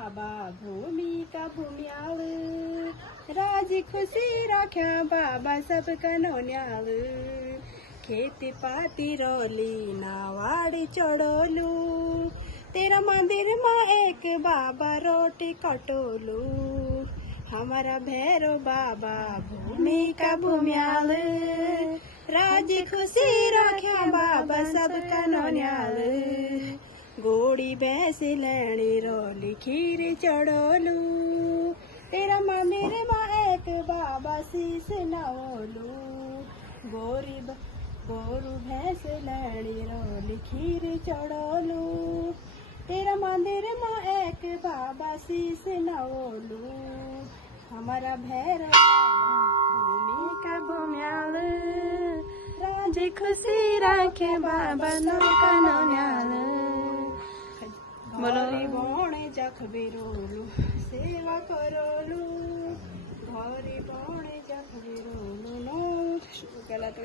बाबा भूमि का भूम्याल राजी खुशी राख्या बाबा सब कनोन्याल खेती पाती रोली नावाड़ी चढ़ोलू तेरा मंदिर में एक बाबा रोटी कटोलू हमारा भैरो बाबा भूमि का भूम्याल राजी खुशी राख्या बाबा सब कनोन्याल गोड़ी भैंस लेनी रोली खीर चढ़ोलू तेरा मंदिर में एक बाबा शीश नवोलू गोरू भैंस लेनी रोली खीर चढ़ोलू तेरा मंदिर में एक बाबा शीश नवोलू हमारा भैरव भूमि का भूम्याल राजी खुशी राखे बाबा नौका नौन्याल घरी बणे जख बेरोलू सेवा करोलू घरी बणे जख बेरोलू नो गलत